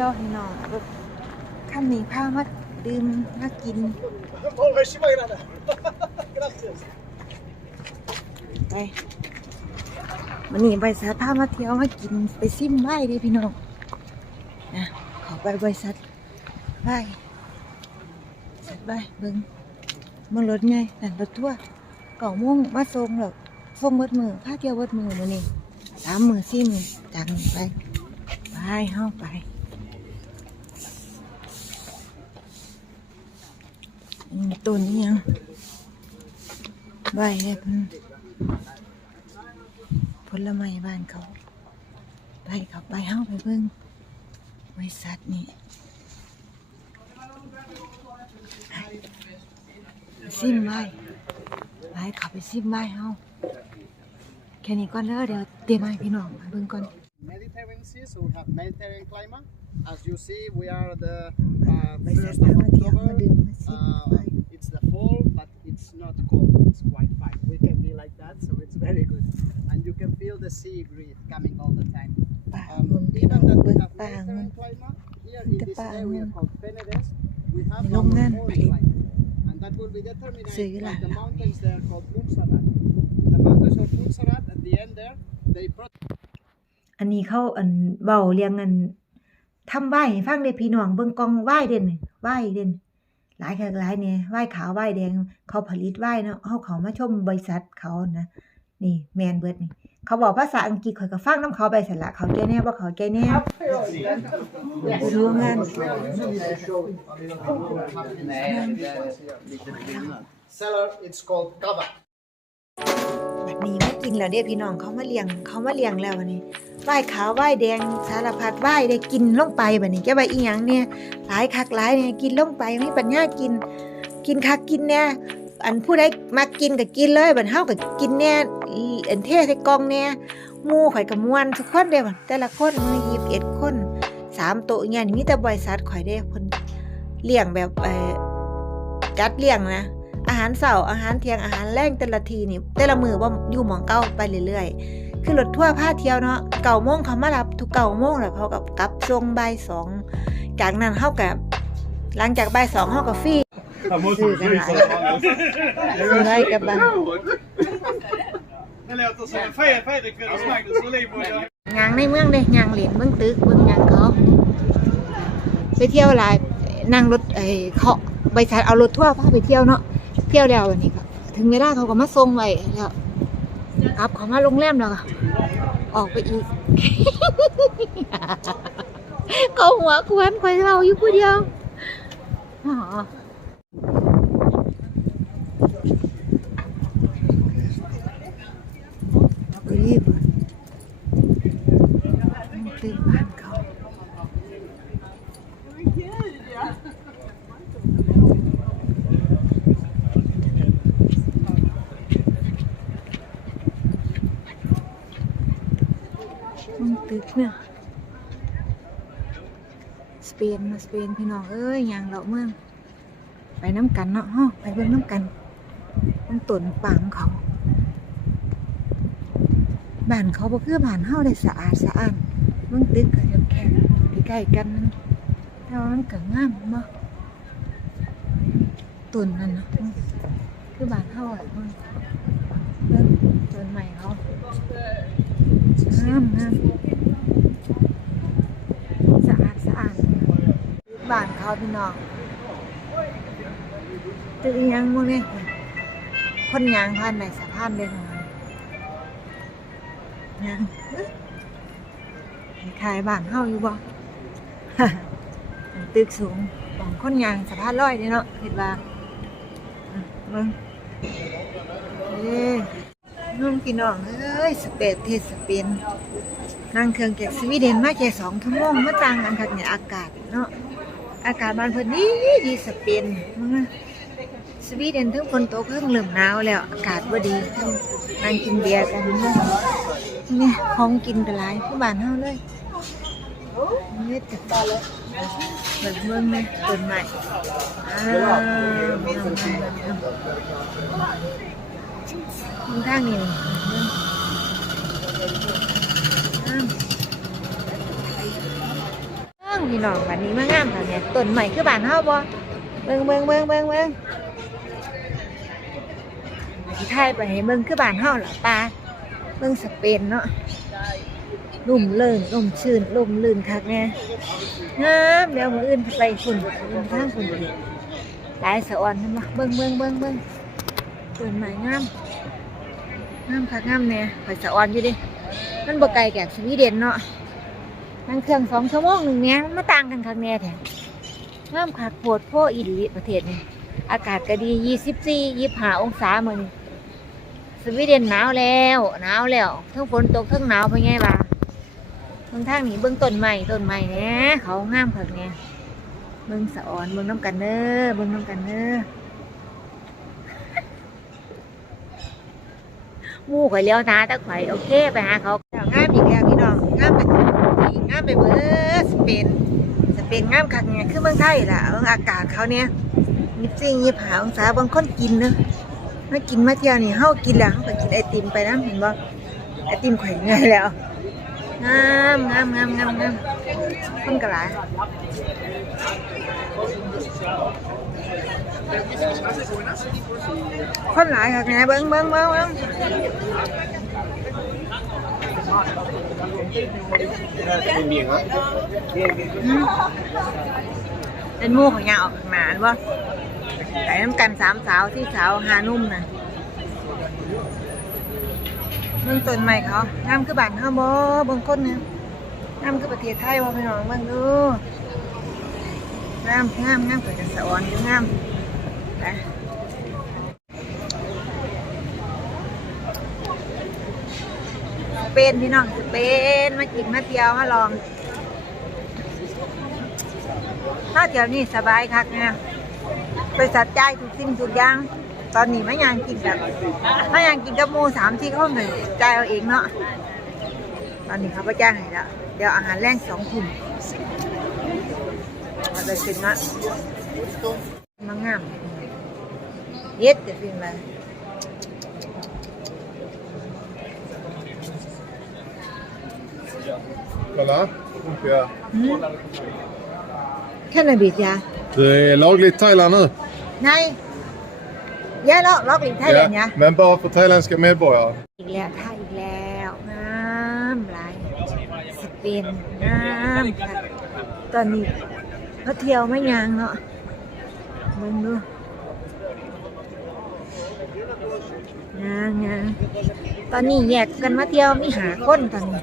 รถท่าเดียวให้น้องรถคันนี้พามาดื่มมากิน Volvo Shimano. Gracias. ไปมันนี่บริษัทพามาเที่ยวมากินไปซิมไว้เดิพี่น้องนะขอไปบริษัทไว้บริษัทไว้เบิ้งเบิ้งรถไงนั่นรถทั่วร์เก่าโม่วงมาส่งหรอกส่งเบิดมือพาเที่ยวเบิดมือมื้อนี้สามมือสี่มือจังไปไปเฮาไปอืม ต้นนี้ยังใบเนี่ยเพิ่นผลไม้บ้านเขาไปเขาไปเฮ้าไปเบิ่งบริษัทนี่ไปซิมไว้ไปเขาไปซิมไว้เฮ้าแค่นี้ก่อนเด้อเดี๋ยวเตรียมให้พี่น้องไปเบิ่งก่อน Mediterranean Sea, so we have Mediterranean climate. As you see, we are the uh, บริษัท first พา of มาเที่ยวมา October. ดื่มมาซิม Uh, ไป it's the fall, but it's not cold. It's quite fine. We can be like that, so it's very good. And you can feel the sea breeze coming all the time. ป่า Um, เมืองพี่ even น้อง that we เบิ่ง have ป่าเมือง Mediterranean climate, here Ito in this pa, area ano. called Penedès, we have May longan, our own palit. climate. And that will be determined Sige by lang. the mountains there called Montserrat. The mountains of Montserrat, at the end there, they protect อันนี้เขาอันเบาเรียงอันทำไหว้ให้ฟังเด้พี่น้องเบิ่งกองไหว้เด่นไหว้เด่น หลายคักหลายเนี่ยไหว้ขาวไหว้แดง เขาผลิตไหว้เนาะเฮาเขามาชมบริษัทเขานะนี่แมนเบิดนี่เขาบอกภาษาอังกฤษข่อยก็ฟังนํเขาไปสั่นละเขาแก่แน่บ่เขาแก่แน่ไปดูงา น cellar. It's called kava. บัดนี้มากินแล้วเด้พี่น้องเขามาเลี้ยงเขามาเลี้ยงแล้ววันนี้ไหว้ขาวไหว้แดงสารพัดไหว้ได้กินลงไปแบัดนี้แกว่าอีหยังเนี่ยหลายคักหลายเนี่ยกินลงไปไม่ปัญญากิน กินคักกินแน่อันผู้ใดมากินก็กินเลยบัดเฮาก็กินแน่อีอันเทใส่กองแน่หมู่ข่อยก็ม่วนทุกคนเด้บัดแต่ละคนมือ21คนสามโต๊ะเนี่ยมีแต่บริษัทข่อยเด้เพิ่นเลี้ยงแบบจัดเลี้ยงนะ อาหารเสาร์อาหารเที่ยงอาหารแรงแต่ละทีนี่แต่ละมือว่าอยู่หมองเก้าไปเรื่อยๆ คือรถทั่วร์พาเที่ยวเนาะเก่าโมงเขามารับทุกเก่าโมงแล้วเขากับกลับทรงบ่ายสองจากนั้นเขากับหลังจากบ่ายสองเขากับฟรีซื้อกันหลายซื้อได้กับบ้าน Eller att de säger fej, fej, det kunde smaka så liv och jag. ยางในเมืองเด้ยางเหรียญเมืองตึกเมืองหยังเขาไปเที่ยวหลายนั่งรถไอ้เขาบริษัทเอารถทั่วร์พาไปเที่ยวเนาะ เที่ยวแล้ววันนี้ก็ถึงเวลาเขาก็มาส่งไว้แล้วอับเขามาโรงแรมแล้วก็ออกไปอีก เขาหัวควนคอยเราอยู่ผู้เดียวอ๋อไปรีบตื่นบ้านเขา มึงตึกเนี่ยส เปนมาสเปนพี่น้องเอ้ยอย่างเราเมืองไปน้ำกันเนาะฮะไปเบิ่งน้ำกันมันต้นปางเขาบ้านเขาบ่คือบ้านเฮาได้สะอาดสะอาดเบิ่งตึกก็แคบใกล้ๆกันแต่ว่ามันก็งามบ่ต้นนั่นเนาะคือบ้านเฮาอะเบิ่งเบิ่งต้นใหม่เขางามงามสะอาดสะอาดบ้าน เขาพี่น้องตึกอิหยังมึงเนี่ยคนยางผ่านในสะพานเด้งมันยังขายบ้านเฮาอยู่บ่ตึกสูงของคนยางสะพานลอยเด้เนาะเห็นว่าอะเบิ่งเอ้น้องพี่น้องเอ้ยสเปนเทศสเปนนั่งเครื่องจากสวีเดนมาแค่สองชั่วโมงมาต่างกันคักเนี่ยอากาศเนาะ อากาศบ้านเพิ่นดีดีสเปนสวีเดนทั้งฝนโตกทั้งเริ่มหนาวแล้วอากาศบ่ดีทั้งนั่งกินเบียร์กันเนาะเนี่ยของกินก็หลายผู้บ้านเฮาเลยเนี่ยแต่แบบเมืองเลยต้นใหม่อ้าวมึงทางนี้นี่เมืองอ้าวเอ พี่น้องบัดนี้มางามค่ะเนี่ยต้นใหม่คือบ้านเฮาบ่เบิ่งเบิ่งเบิ่งเบิ่งเบิ่งสิถ่ายไปให้เบิ่งคือบ้านเฮาล่ะปลาเบิ่งสเปนเนาะลุ่มเลิ่นลุ่มชื่นลุ่มลื่นคักแน่งามเดี๋ยวมืออื่นไปฝุ่นอื่นทางฝุ่นอีกหลายสะออนเห็นบ่เบิ่งเบิ่งเบิ่งเบิ่งต้นใหม่งามงามคักงามแน่ข่อยสะออนอยู่ดิมันบ่ไกลจากสวีเดนเนาะ นั่งเครื่องสองชั่วโมงหนึ่งเนี้ยมันมาต่างกันคักแน่แท้งามขาดโพดโพอินลิประเทศนี้อากาศก็ดียี่สิบสี่ยี่ห้าองศาเหมือนสวีเดนหนาวแล้วหนาวแล้วทั้งฝนตกทั้งหนาวเป็นไงล่ะเบื้องทางนี้เบื้องต้นใหม่ต้นใหม่เนี่ยเขางามคักเนี่ยเบื้องสะออนเบื้องน้ำกันเน้อเบื้องน้ำกันเน้อมู่ข่อยเลี้ยวนะต่ข่อยโอเค ไปหาเขางามอีกแล้วพี่น้องงามไปามไปเบิดสเปนสเปนงามคักไงคือเมืองไทยล่ะเอออากาศเขาเนี่ยยิบซี่ยิบหาองศาบางคนกินเนอะมากินมาเที่ยวนี่เฮากินแล้วเฮาก็กินไอติมไปนะเห็นบ่ไอติมข่อยง่ายแล้วงามงามงามงามงามคนก็หลายคนหลายคักไงเบิ่งเบิ่งเบิ่งเบิ่ง อืมเป็นมูของยาออกหนาหรือว่าแต่น้ำกันสามสาวที่สาวหานุ่มนะเมืองต้นใหม่เขางามคือบ้านเฮาบ่เบิ่งคนเนี่ยงามคือประเทศไทยบ่พี่น้องเบิ่งดูงามงามงามกว่ากันสะออนอยู่งามนะสเปนพี่น้องสเปนมากินมาเที่ยวมาลองถ้าเที่ยวนี้สบายคักนะไปสัดใจายทุกสิ่งทุกอย่าง ตอนนี้ไม่ยังกินกับไม่ยังกินกับหมูสามที่เขาหนึ่งใจายเอาเองเนาะตอนนี้เขาไปจ้างให้แล้วเดี๋ยวอาหารแรงสองทุ่มมาเลยสินะมางามเย็ดจะฟินมา Kolla. Ja. แค่นาบิดยา Det är lagligt Thailand nu. ในยาล็อกล็อกอีกไทยเลยเนี่ย Men bara för thailändska medborgare. อีกแล้วค่ะอีกแล้วงามหลายสเปนงามค่ะตอนนี้เขาเที่ยวไม่ยางเนาะเบิ่งดูงางงางตอนนี้แยกกันมาเที่ยวมีหาคนตอนนี้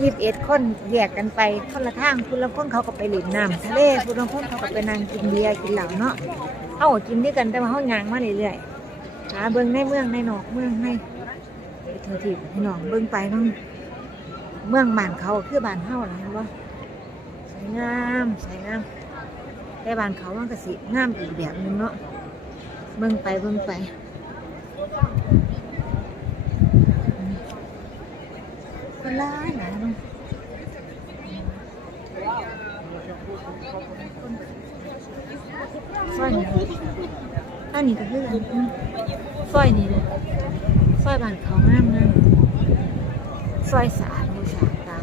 ยี่สิบเอ็ดคนแยกกันไปคนละทางคุณละคนเขาก็ไปเล่นน้ำทะเลคุณละคนเขาก็ไปนั่งกินเบียร์กินเหล้าเนาะเอากินด้วยกันแต่ว่าเขายางมาเรื่อยๆหาเบิ่งในเมืองในนอกเมืองในไปเธอที่พี่น้องเบิ่งไปน้องเมืองบ้านเขาคือบ้านเฮาล่ะเห็นบ่สวยงามสวยงามแต่บ้านเขามันก็สิงามอีกแบบหนึงเนาะเบิ่งไปเบิ่งไป คนหลาหลายเนาะซอยนี้อันนี้ก็คือกันอืมซอยนี้เลยซอยบ้านเขางามงามซอยสะอาดบูชาตา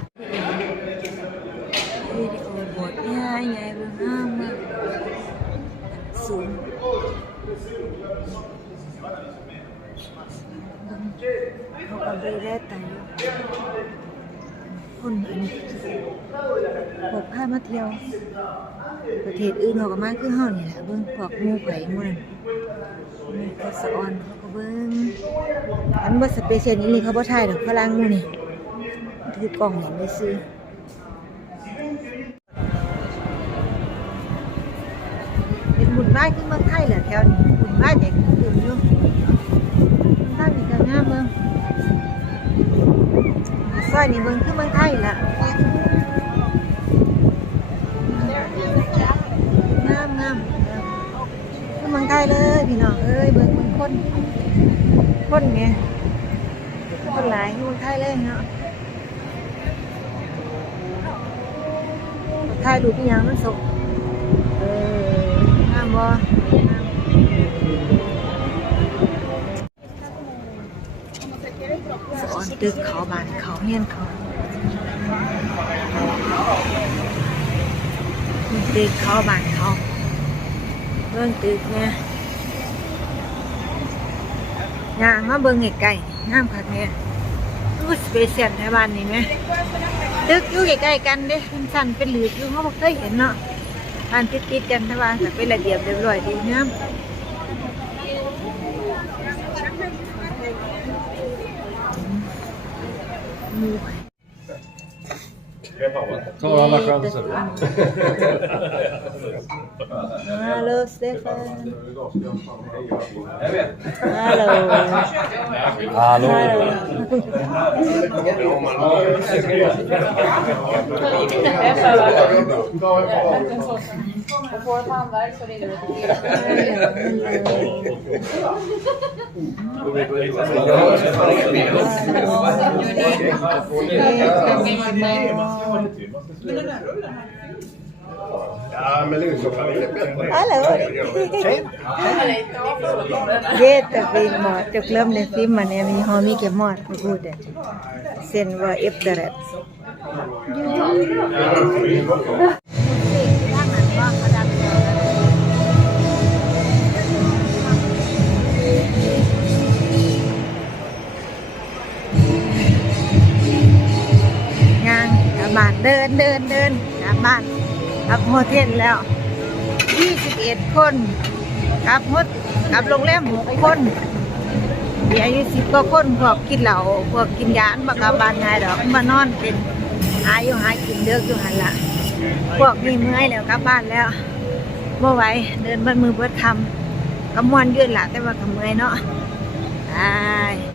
วิดีโอบทใหญ่ใหญ่เบิ่งงามมากสูง เขาก็ไปได้แต่คนอันนี้พวกพามาเที่ยว ประเทศอื่นเขาก็มาคือเฮานี่แหละเบิ่งพวกหมู่ไผหมู่นั้นนี่ก็สะออนเขาก็เบิ่งอันว่าสเปเชียลนี้เลยเขาบ่ถ่ายดอกฝรั่งหมู่นี่ถือกล่องเห็นได้ซื้อเป็นบุญบ้านขึ้นเมืองไทยแหละแถวนี้บุญบ้านใหญ่ขึ้นตื่นอยู่ตั้งนี่ก็งามเมืองซอยนี่เมืองขึ้นเมืองไทยละงามงามขึ้นเมืองไทยเลยพี่น้องเอ้ยเบิงเมืองคนคนไงคนหลายอยู่เมืองไทยเลยเนาะถ่ายรูปยังมันสุกเอองามบ่ สอนตึกเขาบานเขาเฮียนเขาตึกเขาบานเขาเบิ่งตึกเนี่ยย่างมาเบิ่งไกลๆงามคักเนี่ยรู้สเปเชียลแถวบ้านนี่ไหมตึกอยู่ใกล้ๆกันเด้เป็นสั้นเป็นหลืออยู่เขาบ่เคยเห็นเนาะบ้านติดๆกันแต่ว่าก็เป็นระเบียบเรียบร้อยดีงาม Ta alla chanser. Hallå Stefan. Hallå. Hallå. Hallå. Och får du tandvärk så ringer du till Ja, men lunsoppan är bättre. Hallå! Jättefin mat. Jag glömde filma när vi har mycket mat på bordet. Sen var efterrätt. Mm. Bạn đơn đơn đơn cả bạn กลับโฮเทลแล้ว 21 คนกลับหมดกลับโรงแรม6คนเดี๋ยวอายุ10กว่าคนพวกกินเหล้าพวกกินยานบักกลับบ้านไงดอกมานอนเป็นหาอยู่หากินเดือกอยู่หันละพวกนี้เมื่อยแล้วกลับบ้านแล้วบ่ไหวเดินบัดมือเบิดคำกำมวนยืนละแต่ว่าก็เมื่อยเนาะตา